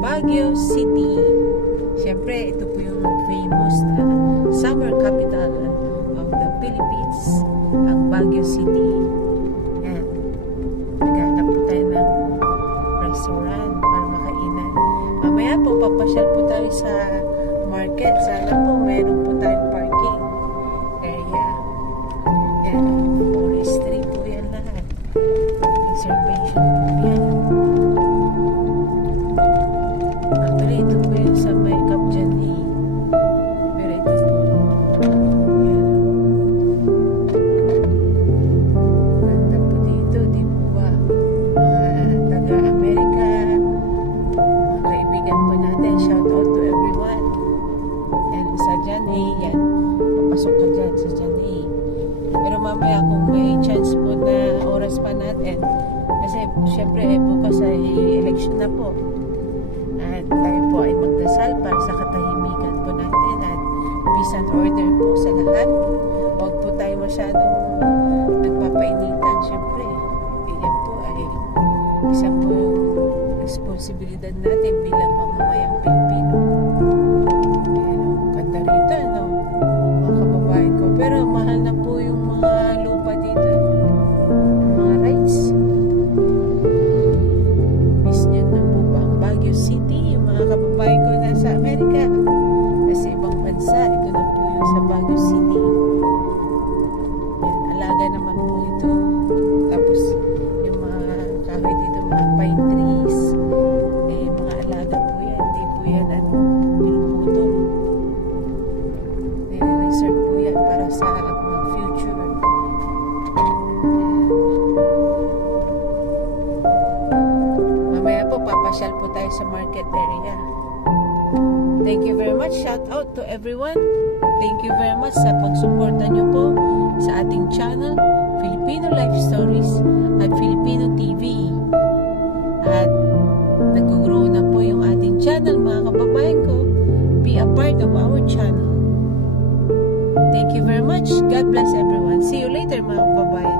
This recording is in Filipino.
Baguio City. Siyempre, ito po yung famous na summer capital of the Philippines, ang Baguio City. Yan. Naghanap po tayo ng restaurant para makainan. Mamaya po, papasyal po tayo sa market. Sana po, meron po tayong parking area. Yan. Forestry po yan lahat. Reservation po yan. Actually, ito po yung sa may Kapjan A. Pero ito po. Yan. Ganda po dito. Di po ba? Mga taga-Amerika. Mga kaibigan po natin. Shout out to everyone. Yan. Sa Jan A. Yan. Papasok ka dyan sa Jan A. Pero mamaya kung may chance po na oras pa natin. Kasi syempre bukas ay election na po. At tayo po ay magdasal para sa katahimikan po natin at peace and order po sa lahat. Huwag po tayo masyadong nagpapainitan. Siyempre, yan po ay isa po yung responsibilidad natin bilang mamamayang Pilipino. Ayan, ganda rito, ano? Mga kababayan ko. Pero mahal na po yung mga lupa dito. Mga rights. City, yung mga kababayan ko nasa Amerika, nasa ibang bansa, ito na po yung sa Baguio City. Yan, alaga naman po ito. Tapos yung mga kahoy dito, mga pine trees, eh, mga alaga po yan, hindi po yan at pinuputol. Reserve po yan para sa mga future. Mamaya po, papasyal po tayo sa market area. Thank you very much. Shout out to everyone. Thank you very much sa pagsuporta nyo po sa ating channel, Filipino Life Stories at Filipino TV. At nag-grow na po yung ating channel, mga kababayan ko. Be a part of our channel. Thank you very much. God bless everyone. See you later, mga kababayan.